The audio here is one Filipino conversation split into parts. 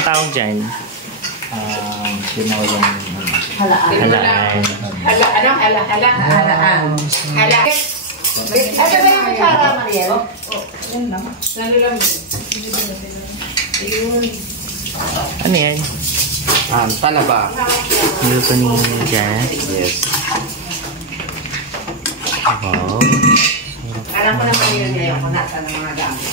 Ang tawag dyan? Tinolang Halaan. Halaan. Ano ba yung kutsara, Mariel? Yan lang. Ano yan? talaba. Luto ni Jana? Yes. Wow. Alam ko naman yun ngayon kung nasa ng mga gamit.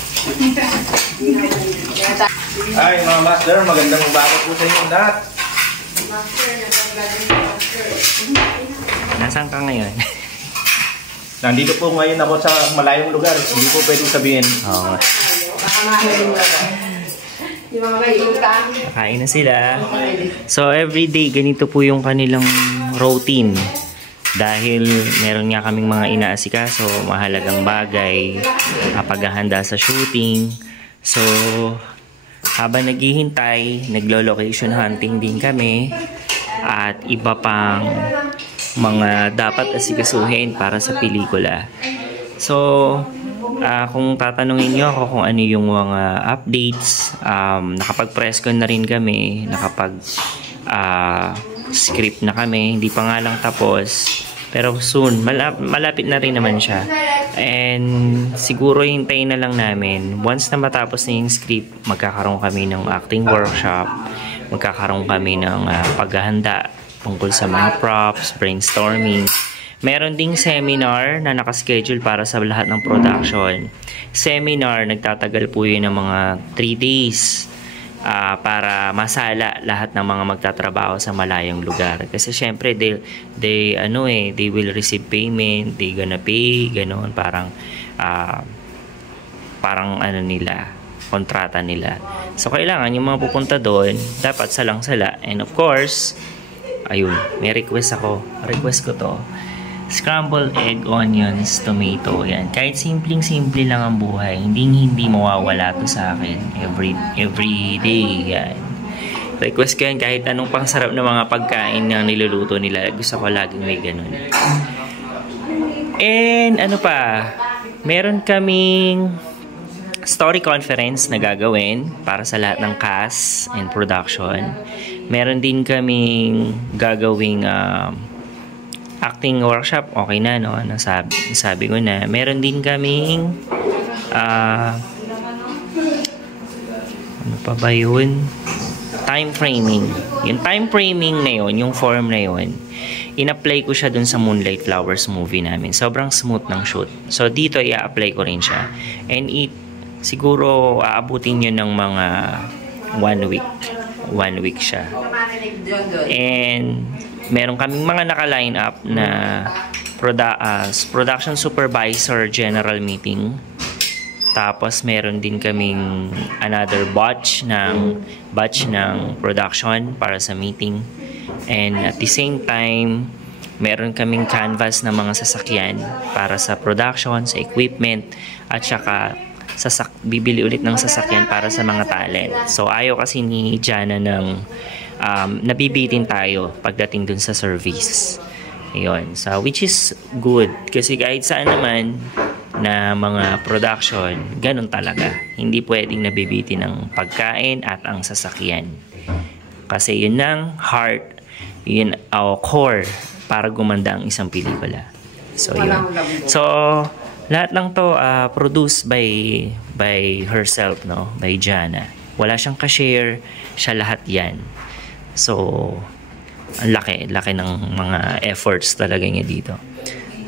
Ay, mga master, magandang umaga po sa inyo lahat. Nasaan ka ngayon? Nandito po ngayon ako sa malayong lugar. Hindi po pwedeng sabihin. Oo. Baka mahalin mo ba? Yung mga may utang. Kain na sila. So, everyday, ganito po yung kanilang routine. Dahil meron nga kaming mga inaasikaso, mahalagang bagay, paghahanda sa shooting. So, habang naghihintay, naglo-location hunting din kami. At iba pang mga dapat asikasuhin para sa pelikula. So, kung tatanungin niyo ako kung ano yung mga updates, nakapag-press con na rin kami, nakapag-script na kami, hindi pa nga lang tapos. Pero soon, malapit na rin naman siya. And siguro hintayin na lang namin. Once na matapos na yung script, magkakaroon kami ng acting workshop, magkakaroon kami ng paghahanda tungkol sa mga props, brainstorming. Meron ding seminar na nakaschedule para sa lahat ng production. Seminar, nagtatagal po yun ng mga 3 days para masala lahat ng mga magtatrabaho sa malayong lugar. Kasi syempre, they will receive payment, they gonna pay, gano'n, parang ano nila, kontrata nila. So, kailangan yung mga pupunta doon, dapat salang-sala. And of course, ayun, may request ako. Request ko to. Scrambled egg, onions, tomato. Yan. Kahit simpleng-simple lang ang buhay, hindi mawawala to sa akin. Every day. Yan. Request ko yan kahit anong pangsarap na mga pagkain na niluluto nila. Gusto ko laging may ganun. And ano pa? Meron kaming story conference na gagawin para sa lahat ng cast and production. Meron din kaming gagawing acting workshop. Okay na, no? Nasabi ko na. Meron din kaming ano pa ba yun? Time framing. Yung time framing na yun, yung form na yun, in-apply ko siya dun sa Moonlight Flowers movie namin. Sobrang smooth ng shoot. So, dito i-apply ko rin siya. And siguro aabutin yun ng mga 1 week. 1 week siya. And meron kaming mga naka-line up na production supervisor general meeting. Tapos meron din kaming another batch ng production para sa meeting. And at the same time, meron kaming canvas ng mga sasakyan para sa production, sa equipment, at saka bibili ulit ng sasakyan para sa mga talent. So ayaw kasi ni Jana ng nabibitin tayo pagdating dun sa service. Ayun. So which is good kasi kahit saan naman na mga production, ganun talaga. Hindi pwedeng nabibitin ng pagkain at ang sasakyan. Kasi yun ang heart, yun our core para gumanda ang isang pelikula. So yun. So lahat ng to produced by herself, no? By Jana. Wala siyang ka-share, siya lahat 'yan. So ang laki ng mga efforts talaga niya dito.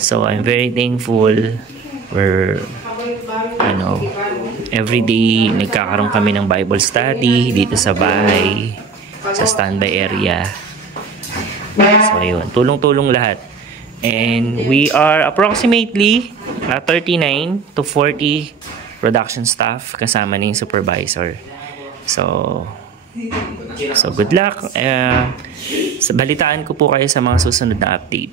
So I'm very thankful. We're every day nagkakaroon kami ng Bible study dito sa bahay, sa standby area. So ayun, tulong-tulong lahat. And we are approximately 39 to 40 production staff kasama na yung supervisor. So good luck. Balitaan ko po kayo sa mga susunod na update.